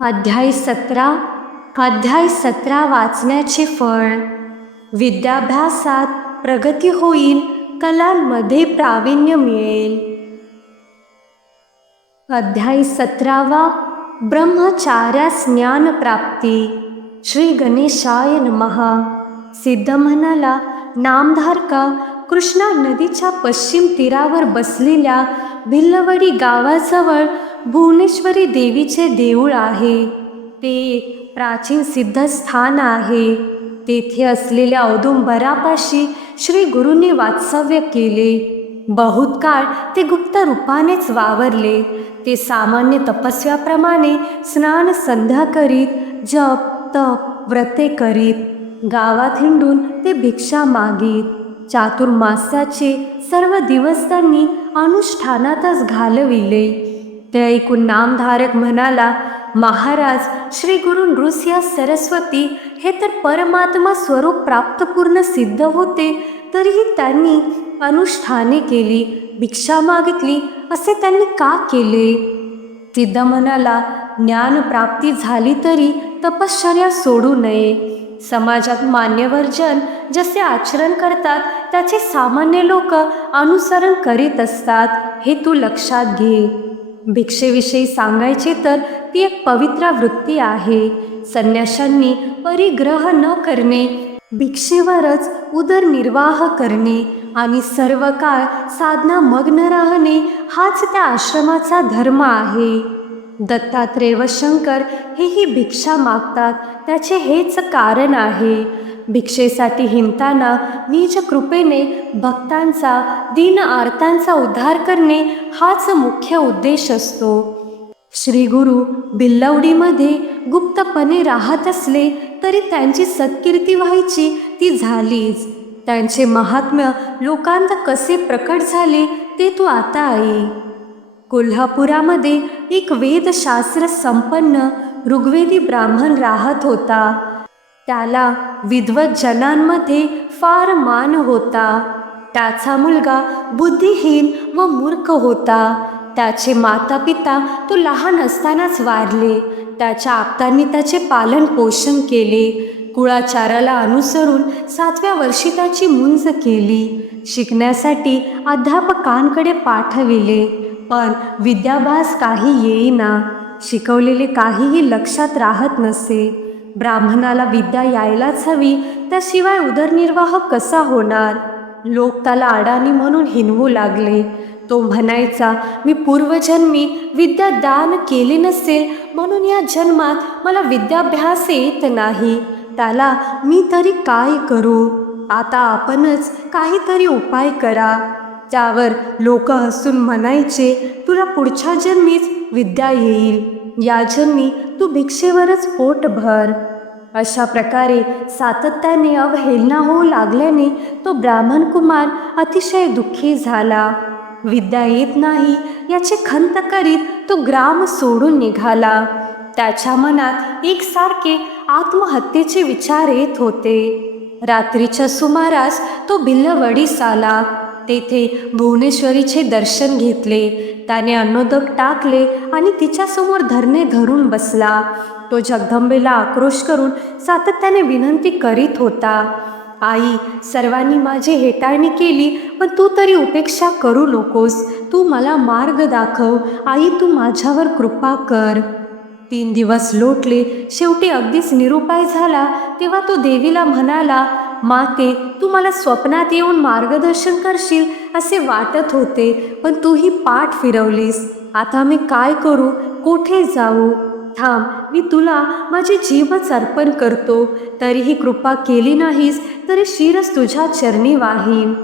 अध्याय सतरा अध्याय सतरा वाचण्याचे फळ. विद्याभ्यासात प्रगती होईल कलांमध्ये प्रावीण्य मिळेल. अध्याय सतरावा ब्रह्मचार्यास ज्ञानप्राप्ती श्री गणेशाय नमहा सिद्ध म्हणाला नामधारका कृष्णा नदीच्या पश्चिम तीरावर बसलेल्या भिल्लवडी गावाजवळ भुवनेश्वरी देवीचे देऊळ आहे. ते एक प्राचीन सिद्धस्थान आहे. तेथे असलेल्या औदुंबरापाशी श्री गुरूंनी वात्सव्य केले. बहुत काळ ते गुप्त रूपानेच वावरले. ते सामान्य तपस्व्याप्रमाणे स्नान संध्या करीत जप तप व्रते करीत गावात हिंडून ते भिक्षा मागीत चातुर्मास्याचे सर्व दिवस त्यांनी अनुष्ठानातच घालविले. ते ऐकून नामधारक म्हणाला महाराज श्री गुरु नृसिंह सरस्वती हे तर परमात्मा स्वरूप प्राप्तपूर्ण सिद्ध होते तरीही त्यांनी अनुष्ठाने केली भिक्षा मागितली असे त्यांनी का केले? सिद्ध म्हणाला ज्ञानप्राप्ती झाली तरी तपश्चर्या सोडू नये. समाजात मान्यवर जन जसे आचरण करतात त्याचे सामान्य लोक अनुसरण करीत असतात हे तू लक्षात घे. भिक्षेविषयी सांगायचे तर ती एक पवित्र वृत्ती आहे. संन्याशांनी परिग्रह न करणे भिक्षेवरच उदरनिर्वाह करणे आणि सर्व काळ साधना मग्न राहणे हाच त्या आश्रमाचा धर्म आहे. दत्तात्रेय व शंकर हेही भिक्षा मागतात त्याचे हेच कारण आहे. भिक्षेसाठी हिंडताना निज कृपेने भक्तांचा दीन आरतांचा उद्धार करणे हाच मुख्य उद्देश असतो. श्री गुरु बिल्लवडीमध्ये गुप्तपणे राहत असले तरी त्यांची सत्कीर्ती व्हायची ती झालीच. त्यांचे महात्म्य लोकांत कसे प्रकट झाले ते तू आता आई कोल्हापुरामध्ये एक वेदशास्त्र संपन्न ऋग्वेदी ब्राह्मण राहत होता. त्याला विद्वत जनांमध्ये फार मान होता. त्याचा मुलगा बुद्धिहीन व मूर्ख होता. त्याचे माता पिता तो लहान असतानाच वारले. त्याच्या आप्तांनी त्याचे पालन पोषण केले. कुळाचाराला अनुसरून सातव्या वर्षी त्याची मुंज केली. शिकण्यासाठी अध्यापकांकडे पाठविले पण विद्याभ्यास काही येईना. शिकवलेले काहीही लक्षात राहत नसे. ब्राह्मणाला विद्या यायलाच हवी त्याशिवाय उदरनिर्वाह कसा होणार? लोक त्याला अडाणी म्हणून हिनवू लागले. तो म्हणायचा मी पूर्वजन्मी विद्या दान केले नसेल म्हणून या जन्मात मला विद्याभ्यास येत नाही. त्याला मी तरी काय करू? आता आपणच काहीतरी उपाय करा. त्यावर लोक हसून म्हणायचे तुला पुढच्या जन्मीच विद्या येईल. या जन्मी तू भिक्षेवरच पोट भर. अशा प्रकारे सातत्याने अवहेलना होऊ लागल्याने तो ब्राह्मण कुमार अतिशय दुःखी झाला. विद्या येत नाही याची खंत करीत तो ग्राम सोडून निघाला. त्याच्या मनात एकसारखे आत्महत्येचे विचार येत होते. रात्रीच्या सुमारास तो भिल्लवडीस आला. तेथे भुवनेश्वरीचे दर्शन घेतले. त्याने अन्नोदक टाकले आणि तिच्यासमोर धरणे धरून बसला. तो जगदंबेला आक्रोश करून सातत्याने विनंती करीत होता आई सर्वांनी माझी हेटाळणी केली पण तू तरी उपेक्षा करू नकोस. तू मला मार्ग दाखव. आई तू माझ्यावर कृपा कर. तीन दिवस लोटले. शेवटी अगदीच निरुपाय झाला. तेव्हा तो देवीला म्हणाला माते तू मला स्वप्नात येऊन मार्गदर्शन करशील असे वाटत होते पण तू ही पाठ फिरवलीस. आता मी काय करू? कुठे जाऊ? थांब मी तुला माझी जीवच अर्पण करतो. तरीही कृपा केली नाहीस तरी शिरस तुझ्या चरणी वाहीन.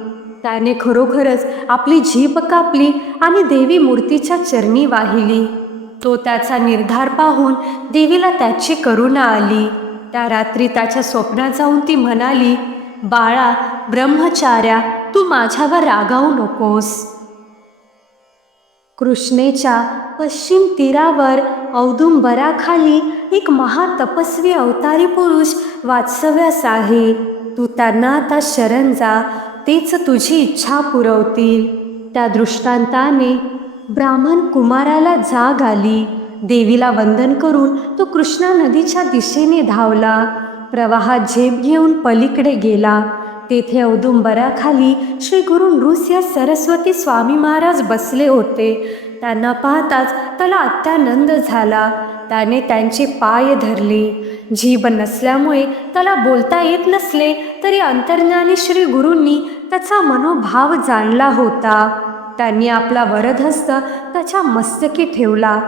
त्याने खरोखरच आपली जीभ कापली आणि देवी मूर्तीच्या चरणी वाहिली. तो त्याचा निर्धार पाहून देवीला त्याची करुणा आली. त्या रात्री त्याच्या स्वप्नात जाऊन ती म्हणाली बाळा ब्रह्मचार्या तू माझ्यावर रागावू नकोस. कृष्णेच्या पश्चिम तीरावर औदुंबराखाली एक महातपस्वी अवतारी पुरुष वात्सव्यास आहे. तू त्यांना आता शरण जा तेच तुझी इच्छा पुरवतील. त्या दृष्टांताने ब्राह्मण कुमाराला जाग आली. देवीला वंदन करून तो कृष्णा नदीच्या दिशेने धावला. प्रवाहात झेप घेऊन पलीकडे गेला. तेथे औदुंबराखाली श्री गुरु नृसिंह सरस्वती स्वामी महाराज बसले होते. त्यांना पाहताच त्याला अत्यानंद झाला. त्याने त्यांचे पाय धरले. जीभ नसल्यामुळे त्याला बोलता येत नसले तरी अंतर्ज्ञानी श्री गुरूंनी त्याचा मनोभाव जाणला होता. त्यांनी आपला वरदहस्त त्याच्या मस्तकी ठेवला.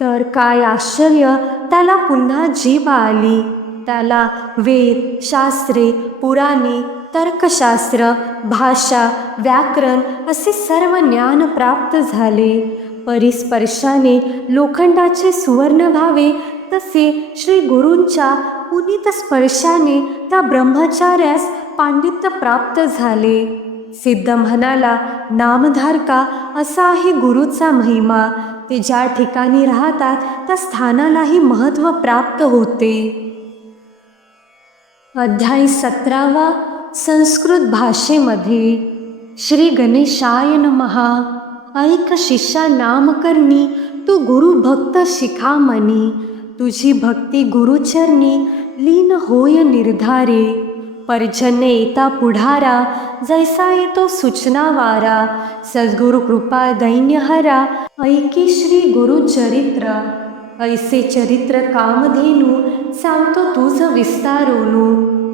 तर काय आश्चर्य त्याला पुन्हा जीभ आली. त्याला वेद शास्त्रे पुराणे तर्कशास्त्र भाषा व्याकरण असे सर्व ज्ञान प्राप्त झाले. परिस्पर्शाने लोखंडाचे सुवर्ण व्हावे तसे श्री गुरूंच्या पुनीत स्पर्शाने त्या ब्रह्मचार्यास पांडित्य प्राप्त झाले. सिद्ध म्हणाला नामधारका असा आहे गुरुचा महिमा. ते ज्या ठिकाणी राहतात त्या स्थानालाही महत्त्व प्राप्त होते. अध्याय सतरावा संस्कृत भाषेमध्ये श्री गणेशाय नमहा ऐक शिष्या नामकरणी तू गुरु भक्त शिखामणी. तुझी भक्ती गुरुचरणी लीन होय निर्धारे. पर्जन्य येता पुढारा जैसा येतो सूचना वारा। सद्गुरु कृपा दैन्यहरा ऐकी श्री गुरु चरित्र। ऐसे चरित्र कामधेनू सांगतो तुझ विस्तारोनू।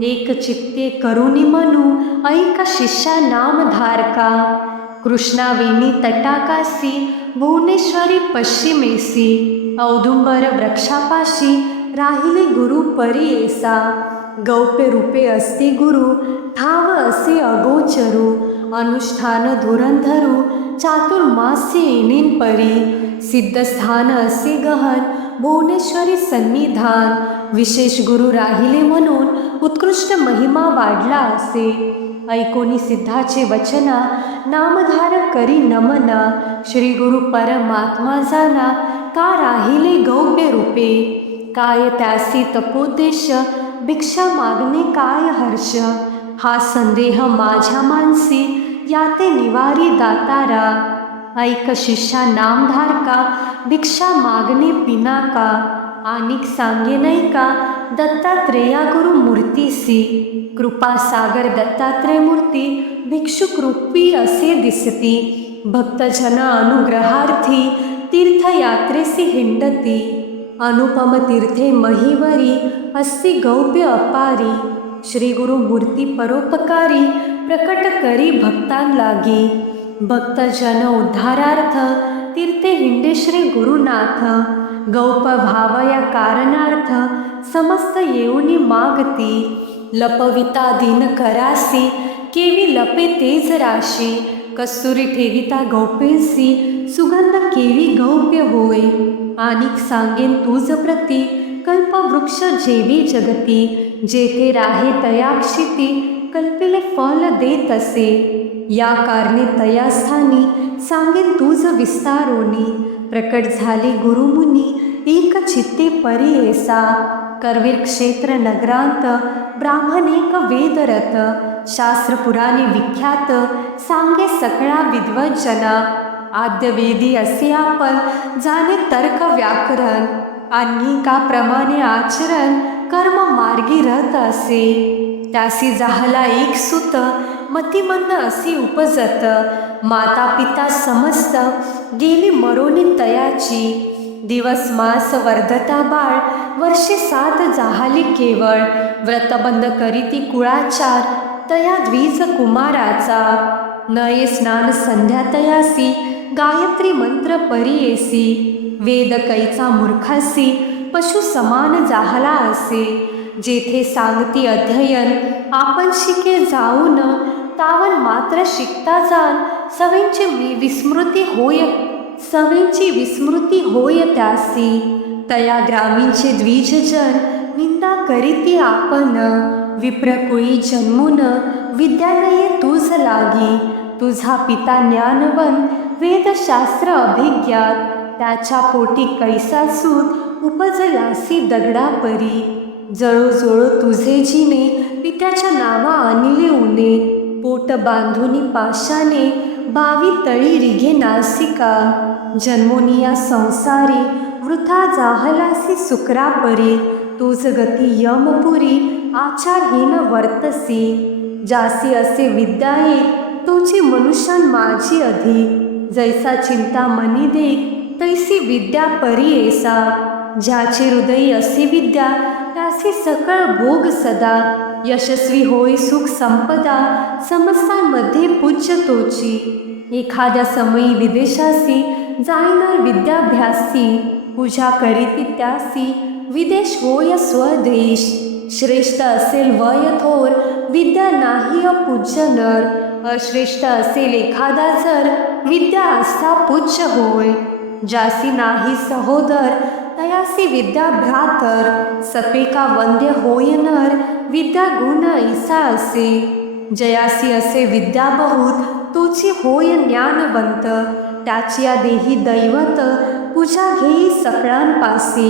एक चित्ते करुणी मनू ऐक शिष्या नामधारका कृष्णावेणी तटाकासी भुवनेश्वरी पश्चिमेसी औदुंबर वृक्षापाशी राहिले गुरु परियेसा गौप्य रूपे असते गुरु ठाव असे अगोचरू अनुष्ठान धुरंधरू चातुर्मास्य येणीन परी सिद्धस्थान असे गहन भुवनेश्वरी सन्निधान विशेष गुरु राहिले म्हणून उत्कृष्ट महिमा वाढला असे. ऐकोनी सिद्धाचे वचना नामधारक करी नमना श्री गुरु परमात्मा जाना का राहिले गौप्य रूपे काय त्यासी तपोदेश भिक्षा मागणे काय हर्ष? हा संदेह माझ्या मानसी याते निवारी दातारा. ऐक शिष्या नामधारका भिक्षा मागणे पिनाका. आनिक सांगे नाही का दत्तात्रेया गुरु मूर्तीसी? कृपा सागर दत्तात्रय मूर्ती भिक्षुक रूपी असे दिसती. भक्तजन अनुग्रहार्थी तीर्थयात्रेसी हिंडती. अनुपम तीर्थे महिवरी अस्सी गौप्य अपारी श्री गुरु मूर्ती परोपकारी प्रकट करी भक्तांलागी भक्तजन उद्धारार्थ तीर्थे हिंडे श्री गुरुनाथ गौप भावया कारणार्थ समस्त येऊनी मागती लपविता दिन करासी केवी लपे तेज राशी कस्तुरी ठेविता गौपेसी सुगंध केवी गौप्य होय आणि सांगेन तुझ प्रती कल्पवृक्ष जेवी जगती जेथे राहे तयाक्षिती कल्पिले फल देत असे. या कारणे तयास्थानी सांगेन तुझ विस्तारोनी प्रकट झाले गुरुमुनी एक चित्ते परियेसा करवीर क्षेत्र नगरांत ब्राह्मणेक वेदरत शास्त्र पुराणे विख्यात सांगे सकळा विद्वजना आद्यवेदी असे आपण जाणे तर्क व्याकरण आणि का प्रमाणे आचरण कर्म मार्गी रत असे. त्यासी जाहला एक सुत मतिमंद असी उपजत माता पिता समस्त गेली मरोनी तयाची. दिवस मास वर्धता बाळ वर्षे सात जाहाली केवळ. व्रतबंध करीती कुळाचार तया द्विज कुमाराचा. नये स्नान संध्या तयासी गायत्री मंत्र परियेसी. वेद कैचा मूर्खासी पशु समान जाहला असे. जेथे सांगती अध्ययन आपण शिके जाऊन. तावन मात्र शिकता जाण सवेंची मी विस्मृती होय सवेंची विस्मृती होय त्यासी. तया ग्रामीणचे द्विजजन निंदा करीती आपण. विप्रकुळी जन्मून विद्यालये तुझ लागी. तुझा पिता ज्ञानवन वेदशास्त्र अभिज्ञात. त्याच्या पोटी कैसा सूत उपजलासी दगडा परी. जळोजळो तुझे जिने पित्याच्या नावा आणले उने. पोट बांधुनी पाशाने बावी तळी रिघे नासिका जन्मोनिया संसारी वृथा जाहलासी सुकरापरी तुझ गती यमपुरी आचारहीन वर्तसी. जासी असे विद्याये तुझी मनुष्यान माझी अधि. जैसा चिंता मनी दे तैसी विद्या परी येसा ज्याचे हृदयी असी विद्या त्यासी सकळ भोग सदा. यशस्वी होय सुख संपदा समस्तांमध्ये पूज्य तोची. एखाद्या समयी विदेशासी जायनार विद्याभ्यासी पूजा करीती त्यासी विदेश होय स्वदेश श्रेष्ठ असेल वय थोर विद्या नाही अपूज्य नर अश्रेष्ठ असेल एखादा जर विद्या असता पूज्य होय. जासी नाही सहोदर तयासी विद्या भ्रातर सपेका वंद्य होय नर विद्या गुण ऐसा असे. जयासी असे विद्या बहुत तोची होय ज्ञानवंत त्याची या देही दैवत पूजा घेई सकळांपासी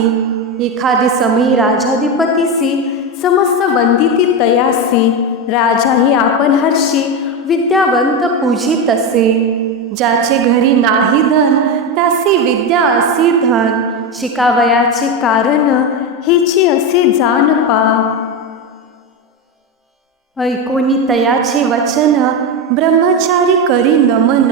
एखादे समयी राजाधिपतीसी समस्त वंदिती तयासी. राजाही आपण हर्षी विद्यावंत पूजित असे ज्याचे घरी नाही धन त्यासी विद्या असे धन. शिकावयाचे कारण हेची असे जाण पा ऐकोनी तयाचे वचन ब्रह्मचारी करी नमन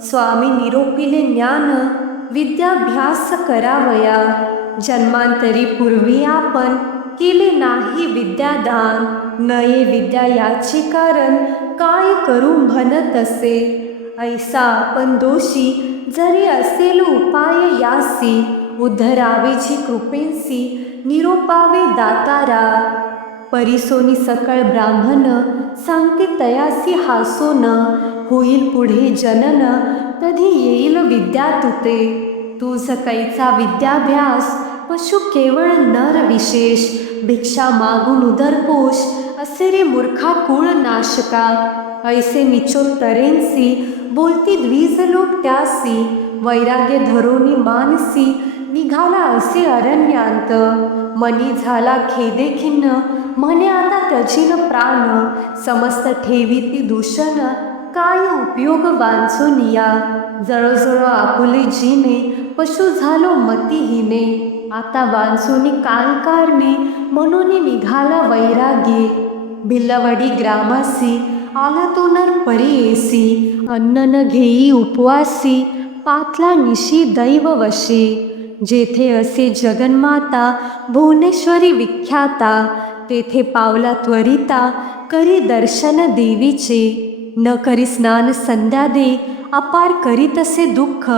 स्वामी निरोपिले ज्ञान विद्याभ्यास करावया. जन्मांतरी पूर्वी आपण केले नाही विद्यादान नये विद्या याचे कारण काय करू म्हणत असे? ऐसा आपण दोषी जरी असेल उपाय यासी उद्धरावेची कृपेंसी निरोपावे दातारा. परिसोनी सकळ ब्राह्मण सांगते तयासी हासोन होईल पुढे जनन कधी येईल विद्या तुते. तुझ कैचा विद्याभ्यास पशु केवळ नर विशेष भिक्षा मागून उदरपोष असे रे मूर्खा कुळ नाशका. ऐसे निचोत्तरेंसी बोलती द्विज लोक त्यासी वैराग्य धरोनी मानसी निघाला असे अरण्यात मनी झाला खेदे खिन्न म्हणे आता त्याचीन प्राण समस्त ठेवी ती दूषण काय उपयोग वांचोनिया जळजळ आपुले जिने पशु झालो मतीहीने आता बांसुनी काल कारणे? म्हणून निघाला वैरागी भिल्लवडी ग्रामासी आला तो नर परी अन्न न घेई उपवासी पातला निशी दैव वशी. जेथे असे जगन्माता भुवनेश्वरी विख्याता. तेथे पावला त्वरिता करी दर्शन देवीचे. न करी स्नान संध्या दे अपार करी तसे दुःख.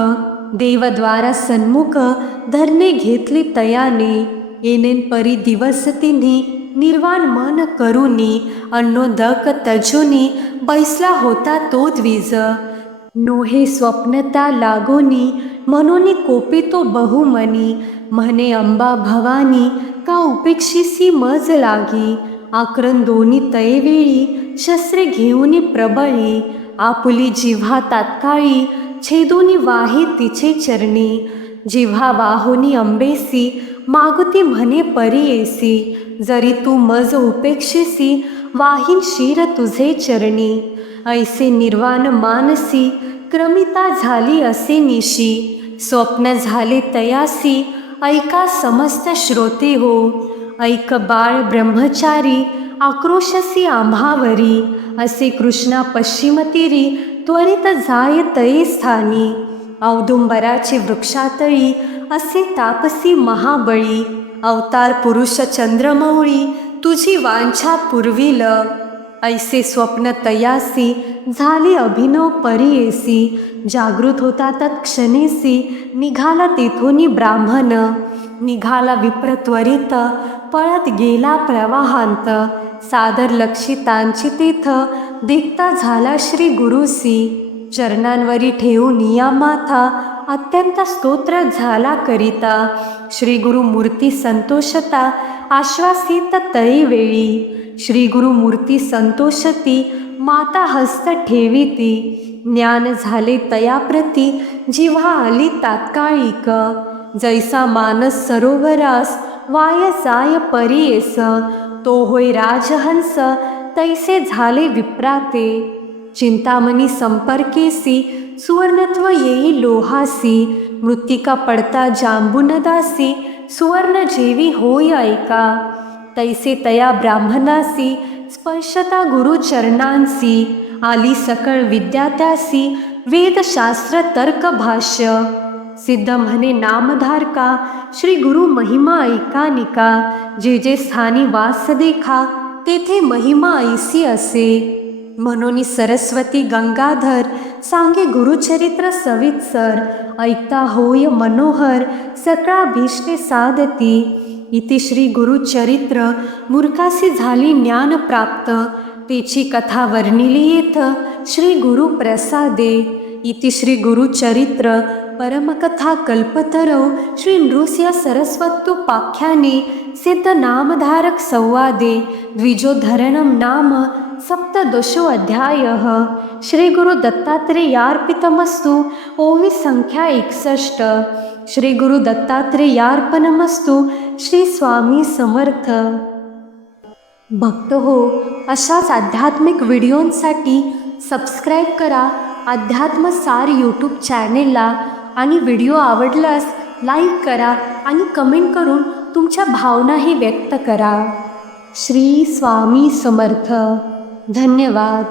देवद्वारा सन्मुख धरणे घेतले तयाने. येनेन परी दिवस तिने निर्वाण मन करुनी. अन्नोदक तजुनी बैसला होता तो द्विज. नोहे स्वप्नता लागोनी मनोनी कोपी तो बहुमनी म्हणे अंबा भवानी का उपेक्षिसी मज लागी? आक्रन दोन्ही तयवेळी शस्त्रे घेऊन प्रबळी आपुली जिव्हा तात्काळी छेदोनी वाहे तिचे चरणी. जिव्हा वाहोनी अंबेसी मागुती म्हणे परी जरी तू मज उपेक्षिसी वाहीन शिर तुझे चरणी. ऐसे निर्वाण मानसी क्रमिता झाली असे निशी. स्वप्न झाले तयासी ऐका समस्त श्रोते हो. ऐक बाळ ब्रह्मचारी आक्रोशसी आंभावरी असे कृष्णा पश्चिमतीरी त्वरित जाय तये स्थानी. औदुंबराची वृक्षातळी असे तापसी महाबळी. अवतार पुरुष चंद्रमौळी तुझी वांछा पुरविल. ऐसे स्वप्न तयासी झाली अभिनव परियेसी जागृत होता तत्क्षणेसी निघाला तेथोनी ब्राह्मण. निघाला विप्र त्वरित पळत गेला प्रवाहांत. सादर लक्षितांची तेथ देखता झाला श्री गुरुसी चरणांवरी ठेवून या माथा अत्यंत स्तोत्र झाला करिता. श्री गुरु मूर्ती संतोषता आश्वासित तळी वेळी. श्री गुरु मूर्ती संतोषती माता हस्त ठेविती. ज्ञान झाले तयाप्रती जिव्हा आली तात्काळिक. जैसा मानस सरोवरास वाय जाय परीयस. तो होय राजहंस तैसे झाले विप्राते. चिंतामणी संपर्केसी सुवर्णत्व येई लोहासी मृत्तिका पडता जांबुनदासी सुवर्ण जेवी होय ऐका. तैसे तया ब्राह्मणासी स्पर्शता गुरुचरणांसी आली सकळ विद्यात्यासी वेदशास्त्र तर्क भाष्य सिद्ध म्हणे नामधारका श्री गुरु महिमा ऐकानिका जे जे स्थानी वास देखा तेथे महिमा ऐसी असे. म्हणून सरस्वती गंगाधर सांगे गुरुचरित्र सवित्सर ऐकता होय मनोहर सकळा भीष्टे साधती. इति श्री गुरुचरित्र मूर्खासी झाली ज्ञान प्राप्त. तेची कथा वर्णिली येथ श्री गुरु प्रसादे इति श्री गुरुचरित्र परमकथा कल्पतरौ श्री नृस्य सरस्वत्युपाख्याने सिद्ध नामधारक संवादे द्विजोधरणं नाम सप्तदशो अध्यायः। श्री गुरु दत्तात्रेयार्पितमस्तु ओवी संख्या एकसष्ट। श्री गुरु दत्तात्रेयार्पणमस्तु श्री स्वामी समर्थ। भक्त हो अशाच आध्यात्मिक व्हिडिओंसाठी सबस्क्राईब करा अध्यात्म सार यूट्यूब चॅनेलला आणि व्हिडिओ आवडल्यास लाईक करा आणि कमेंट करून तुमच्या भावनाही व्यक्त करा. श्री स्वामी समर्थ. धन्यवाद.